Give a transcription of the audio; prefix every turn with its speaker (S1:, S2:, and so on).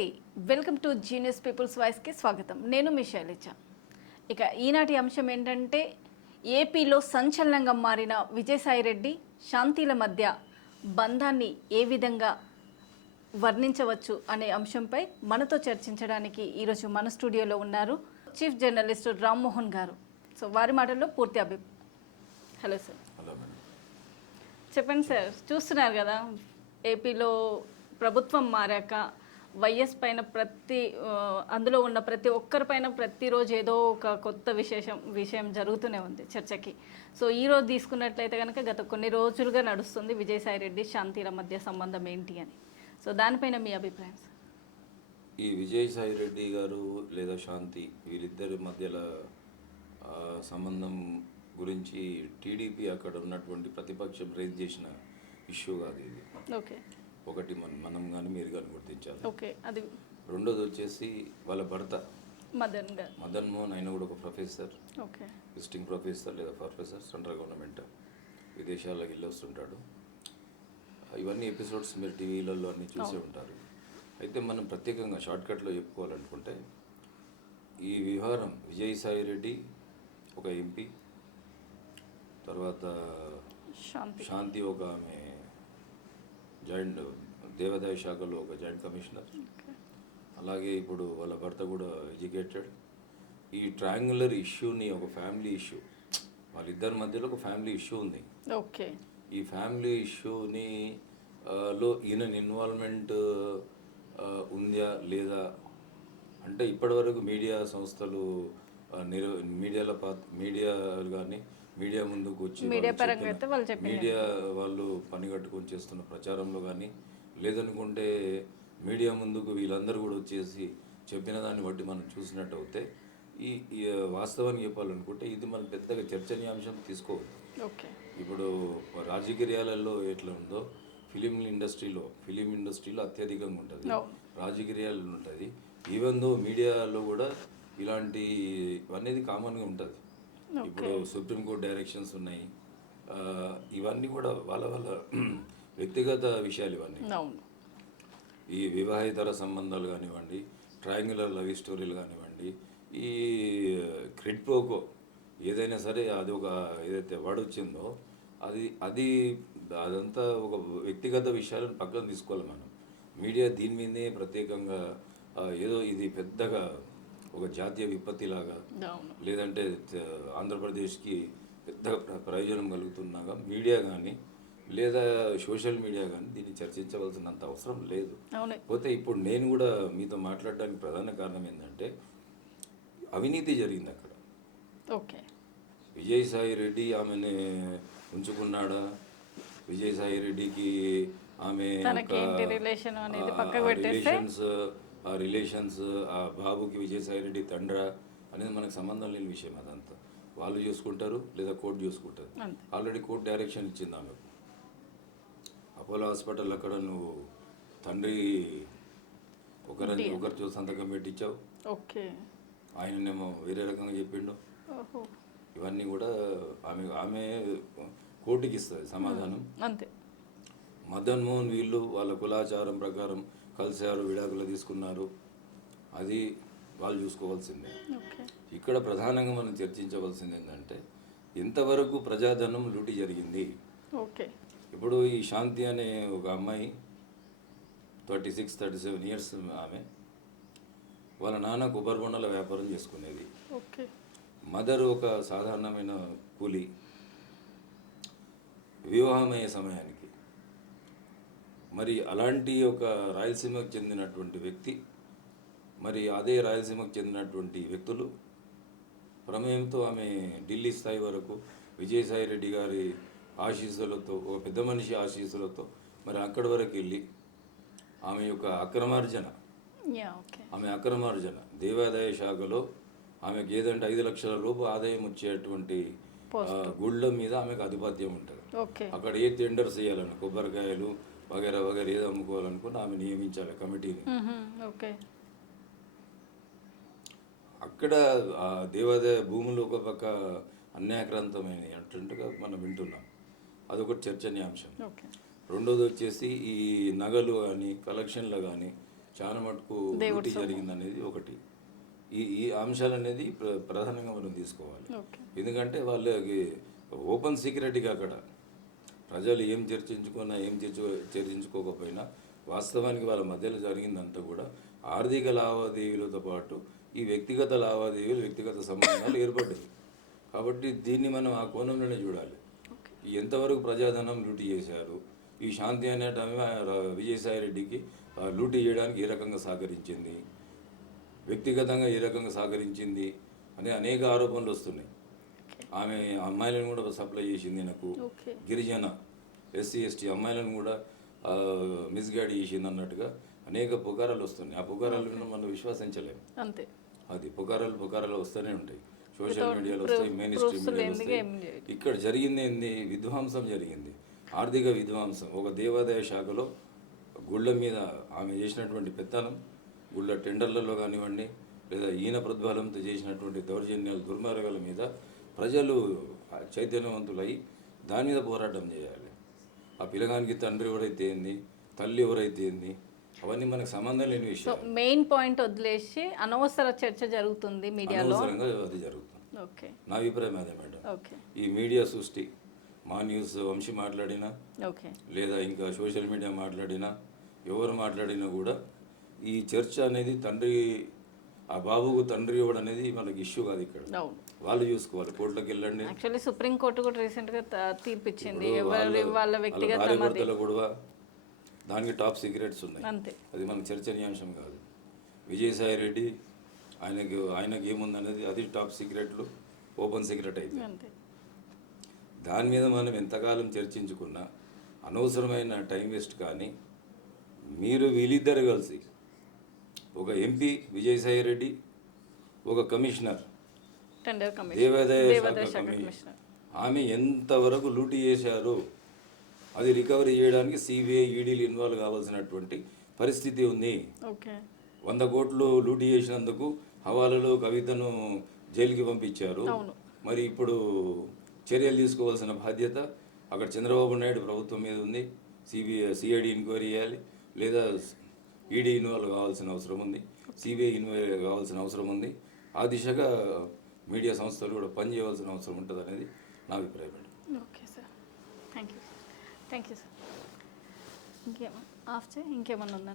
S1: నమస్తే. Welcome to genius peoples వాయిస్కి స్వాగతం. నేను మీ శైలజ. ఇక ఈనాటి అంశం ఏంటంటే ఏపీలో సంచలనంగా మారిన విజయసాయి రెడ్డి శాంతిల మధ్య బంధాన్ని ఏ విధంగా వర్ణించవచ్చు అనే అంశంపై మనతో చర్చించడానికి ఈరోజు మన స్టూడియోలో ఉన్నారు చీఫ్ జర్నలిస్ట్ రామ్మోహన్ గారు. సో వారి మాటల్లో పూర్తి అభి హలో సార్. చెప్పండి సార్. చూస్తున్నారు కదా ఏపీలో ప్రభుత్వం మారాక వైఎస్ పైన ప్రతి అందులో ఉన్న ప్రతి ఒక్కరిపైన ప్రతిరోజు ఏదో ఒక కొత్త విశేషం విషయం జరుగుతూనే ఉంది చర్చకి. సో ఈ రోజు తీసుకున్నట్లయితే కనుక గత కొన్ని రోజులుగా నడుస్తుంది విజయసాయి రెడ్డి శాంతిల మధ్య సంబంధం ఏంటి అని. సో దానిపైన మీ అభిప్రాయం సార్.
S2: ఈ విజయసాయి రెడ్డి గారు లేదా శాంతి వీరిద్దరి మధ్యలో సంబంధం గురించి టీడీపీ అక్కడ ఉన్నటువంటి ప్రతిపక్షం రైజ్ చేసిన ఇష్యూ కాదు ఇది.
S1: ఓకే.
S2: ఒకటి మన మనం కానీ మీరు కానీ గుర్తించాలి.
S1: ఓకే అది
S2: రెండోది వచ్చేసి వాళ్ళ భర్త.
S1: మదన్ గారు
S2: మదన్ మోహన్ ఆయన కూడా ఒక ప్రొఫెసర్.
S1: ఓకే.
S2: విజిటింగ్ ప్రొఫెసర్ లేదా ప్రొఫెసర్ సెంట్రల్ గవర్నమెంట్. విదేశాలకు వెళ్ళి వస్తుంటాడు. ఇవన్నీ ఎపిసోడ్స్ మీరు టీవీలలో అన్నీ చూసే ఉంటారు. అయితే మనం ప్రత్యేకంగా షార్ట్కట్లో చెప్పుకోవాలనుకుంటే ఈ వ్యవహారం విజయసాయి రెడ్డి ఒక ఎంపీ తర్వాత
S1: శాంతి.
S2: శాంతి ఒక ఆమె. జాయింట్ దేవాదాయ శాఖలో ఒక జాయింట్ కమిషనర్. అలాగే ఇప్పుడు వాళ్ళ భర్త కూడా ఎడ్యుకేటెడ్. ఈ ట్రయాంగులర్ ఇష్యూని ఒక ఫ్యామిలీ ఇష్యూ. వాళ్ళిద్దరి మధ్యలో ఒక ఫ్యామిలీ ఇష్యూ ఉంది.
S1: ఓకే.
S2: ఈ ఫ్యామిలీ ఇష్యూని లో ఈయన ఇన్వాల్వ్మెంట్ ఉందా లేదా? అంటే ఇప్పటివరకు మీడియా సంస్థలు ఆ, నిర మీడియాల పాత్ర మీడియా కానీ మీడియా ముందుకు వచ్చి
S1: మీడియా
S2: వాళ్ళు
S1: పరంగా అయితే వాళ్ళు చెప్పిన
S2: మీడియా వాళ్ళు పని కట్టుకొని చేస్తున్న ప్రచారంలో కానీ లేదనుకుంటే మీడియా ముందుకు వీళ్ళందరూ కూడా వచ్చేసి చెప్పిన దాన్ని బట్టి మనం చూసినట్టు ఈ వాస్తవాన్ని చెప్పాలనుకుంటే ఇది మనం పెద్దగా చర్చనీయాంశం తీసుకోవద్దు. ఇప్పుడు రాజకీయాలలో ఎట్లా ఉందో ఫిలిం ఇండస్ట్రీలో ఫిలిం ఇండస్ట్రీలో అత్యధికంగా ఉంటుంది. రాజకీయాలు ఉంటుంది. ఈవెన్ దో మీడియాలో కూడా ఇలాంటి అనేది కామన్గా ఉంటుంది. ఇప్పుడు సుప్రీంకోర్టు డైరెక్షన్స్ ఉన్నాయి. ఇవన్నీ కూడా వాళ్ళ వాళ్ళ వ్యక్తిగత విషయాలు ఇవన్నీ. ఈ వివాహేతర సంబంధాలు కానివ్వండి ట్రయాంగులర్ లవ్ స్టోరీలు కానివ్వండి ఈ క్రిడ్ ప్రోకో ఏదైనా సరే అది ఒక ఏదైతే వర్డ్ వచ్చిందో అది అది అదంతా ఒక వ్యక్తిగత విషయాలను పక్కన తీసుకోవాలి మనం. మీడియా దీని మీదే ప్రత్యేకంగా ఏదో ఇది పెద్దగా ఒక జాతీయ విపత్తిలాగా
S1: అవును.
S2: లేదంటే ఆంధ్రప్రదేశ్కి పెద్ద ప్ర- ప్రయోజనం కలుగుతున్నాగా మీడియా కానీ లేదా సోషల్ మీడియా కానీ దీన్ని చర్చించవలసినంత అవసరం లేదు. పోతే ఇప్పుడు నేను కూడా మీతో మాట్లాడడానికి ప్రధాన కారణం ఏంటంటే అవినీతి జరిగింది అక్కడ.
S1: ఓకే.
S2: విజయసాయి రెడ్డి ఆమెని ఉంచుకున్నాడా? విజయసాయి రెడ్డికి ఆమె? రిలేషన్స్ ఆ రిలేషన్స్ ఆ బాబుకి విజయసాయి రెడ్డి తండ్రా అనేది మనకు సంబంధం లేని విషయం అదంతా. వాళ్ళు చూసుకుంటారు లేదా కోర్టు చూసుకుంటారు. ఆల్రెడీ కోర్టు డైరెక్షన్ ఇచ్చింది ఆమెకు. అపోలో హాస్పిటల్ అక్కడ నువ్వు తండ్రి ఒకరి ఒకరి చూసి సంతకం పెట్టించావు.
S1: ఓకే.
S2: ఆయననేమో వేరే రకంగా చెప్పిండు. ఇవన్నీ కూడా ఆమె ఆమె కోర్టుకి ఇస్తుంది సమాధానం.
S1: అంతే.
S2: మదన్ మోహన్ వీళ్ళు వాళ్ళ కులాచారం ప్రకారం కలిశారు విడాకులు తీసుకున్నారు. అది వాళ్ళు చూసుకోవాల్సిందే.
S1: ఓకే.
S2: ఇక్కడ ప్రధానంగా మనం చర్చించవలసింది ఏంటంటే ఎంతవరకు ప్రజాధనం లూటి జరిగింది.
S1: ఓకే.
S2: ఇప్పుడు ఈ శాంతి అనే ఒక అమ్మాయి thirty six thirty seven years ఆమె వాళ్ళ నాన్న కొబ్బరి బొండాల వ్యాపారం చేసుకునేది.
S1: ఓకే.
S2: మదర్ ఒక సాధారణమైన కూలి వివాహమయ్యే సమయానికి. మరి అలాంటి ఒక రాయలసీమకు చెందినటువంటి వ్యక్తి మరి అదే రాయలసీమకు చెందినటువంటి వ్యక్తులు ప్రమేయంతో ఆమె ఢిల్లీ స్థాయి వరకు విజయసాయి రెడ్డి గారి ఆశీస్సులతో ఒక పెద్ద మనిషి ఆశీస్సులతో మరి అక్కడి వరకు వెళ్ళి ఆమె యొక్క అక్రమార్జన ఆమె అక్రమార్జన దేవాదాయ శాఖలో ఆమెకు ఏదంటే ఐదు లక్షల రూపాయలు ఆదాయం వచ్చేటువంటి గుళ్ళ మీద ఆమెకు ఆధిపత్యం ఉంటుంది. అక్కడ ఏ టెండర్స్ వేయాలని కొబ్బరికాయలు వగేరా వగేరా ఏది అమ్ముకోవాలనుకుని ఆమె నియమించాలి కమిటీని.
S1: ఓకే.
S2: అక్కడ ఆ దేవాదాయ భూములు ఒక పక్క అన్యాక్రాంతమైన అంటుండగా మనం వింటున్నాం. అదొకటి చర్చనీయాంశం. రెండోది వచ్చేసి ఈ నగలు కానీ కలెక్షన్లు కానీ చాలా మటుకు
S1: దేవుడి
S2: లూటీ జరిగింది అనేది ఒకటి. ఈ ఈ అంశాలు అనేది ప్ర- ప్రధానంగా మనం తీసుకోవాలి. ఎందుకంటే వాళ్ళకి ఓపెన్ సీక్రెట్గా అక్కడ. ప్రజలు ఏం చర్చించుకున్నా ఏం చర్చ చర్చించుకోకపోయినా వాస్తవానికి వాళ్ళ మధ్యలో జరిగిందంతా కూడా ఆర్థిక లావాదేవీలతో పాటు ఈ వ్యక్తిగత లావాదేవీలు వ్యక్తిగత సంబంధాలు ఏర్పడ్డాయి. కాబట్టి దీన్ని మనం ఆ కోణంలోనే చూడాలి. ఎంతవరకు ప్రజాధనం లూటీ చేశారు ఈ శాంతి అనే ఆమె ర- విజయసాయి రెడ్డికి ఆ, లూటీ చేయడానికి ఏ రకంగా సహకరించింది వ్యక్తిగతంగా ఏ రకంగా సహకరించింది అనే అనేక ఆరోపణలు వస్తున్నాయి. ఆమె అమ్మాయిలను కూడా సప్లై చేసింది నాకు. గిరిజన ఎస్సీ ఎస్టీ అమ్మాయిలను కూడా మిస్గైడ్ చేసింది అన్నట్టుగా అనేక పుకారాలు వస్తున్నాయి. ఆ పుకారాలను మనం విశ్వసించలేము
S1: అంతే.
S2: అది పుకారాలు పుకారాలు వస్తూనే ఉంటాయి. సోషల్ మీడియాలో వస్తాయి మెయిన్ స్ట్రీమ్ మీడియాలో వస్తాయి. ఇక్కడ జరిగింది ఏంది? విధ్వంసం జరిగింది. ఆర్థిక విధ్వంసం. ఒక దేవాదాయ శాఖలో గుళ్ళ మీద ఆమె చేసినటువంటి పెత్తనం గుళ్ళ టెండర్లలో కానివ్వండి లేదా ఈయన ప్రతిఫలంతో చేసినటువంటి దౌర్జన్యాలు దుర్మార్గాల మీద ప్రజలు చైతన్యవంతులై దాని మీద పోరాటం చేయాలి. ఆ పిల్లగానికి తండ్రి ఎవరైతే ఏంది తల్లి ఎవరైతే ఏంది అవన్నీ మనకు సంబంధం లేని విషయం
S1: మెయిన్ పాయింట్ వదిలేసి అనవసర చర్చ జరుగుతుంది మీడియాలో?
S2: అనవసరంగా అది జరుగుతుంది.
S1: ఓకే.
S2: నా అభిప్రాయం అదే మేడం.
S1: ఓకే.
S2: ఈ మీడియా సృష్టి మా న్యూస్ వంశీ మాట్లాడినా
S1: ఓకే.
S2: లేదా ఇంకా సోషల్ మీడియా మాట్లాడినా ఎవరు మాట్లాడినా కూడా ఈ చర్చ అనేది తండ్రి ఆ బాబుకు తండ్రి ఇవ్వడం అనేది మనకి ఇష్యూ కాదు ఇక్కడ. వాళ్ళు చూసుకోవాలి. కోర్టులకు వెళ్ళండి.
S1: యాక్చువల్లీ సుప్రీంకోర్టు కూడా రీసెంట్గా త- తీర్పిచ్చింది.
S2: ఇప్పుడు
S1: ఎవరి
S2: వాళ్ళ-
S1: వ్యక్తిగత
S2: గొడవ దానికి టాప్ సీక్రెట్స్ ఉన్నాయి.
S1: అంతే.
S2: అది మనకు చర్చనీయాంశం కాదు. విజయసాయి రెడ్డి ఆయనకి ఆయనకి ఏముందనేది అది టాప్ సీక్రెట్లు ఓపెన్ సీక్రెట్ అయితే దాని మీద మనం ఎంతకాలం చర్చించుకున్నా అనవసరమైన టైం వేస్ట్ కానీ మీరు వీళ్ళిద్దరు కలిసి ఒక ఎంపీ విజయసాయి రెడ్డి ఒక కమిషనర్ దేవాదాయ శాఖ కమిషనర్. ఆమె ఎంతవరకు లూటీ చేశారు అది రికవరీ చేయడానికి సిబిఐ ఈడీలు ఇన్వాల్వ్ కావాల్సినటువంటి పరిస్థితి ఉంది. వంద కోట్లు లూటీ చేసినందుకు హవాలలో కవితను జైలుకి పంపించారు. మరి ఇప్పుడు చర్యలు తీసుకోవాల్సిన బాధ్యత అక్కడ చంద్రబాబు నాయుడు ప్రభుత్వం మీద ఉంది. సిబిఐ సిఐడి ఎంక్వైరీ చేయాలి. లేదా ఈడీ ఇన్వాల్వ్ కావాల్సిన అవసరం ఉంది. సిబిఐ ఇన్వాల్వ్ కావాల్సిన అవసరం ఉంది. ఆ దిశగా మీడియా సంస్థలు కూడా పనిచేయవలసిన అవసరం ఉంటుంది అనేది నా అభిప్రాయం అండి.
S1: Okay sir. Thank you thank you sir. ఇంకేమన్నా? ఆఫ్ చే ఇంకేమన్నా ఉందా?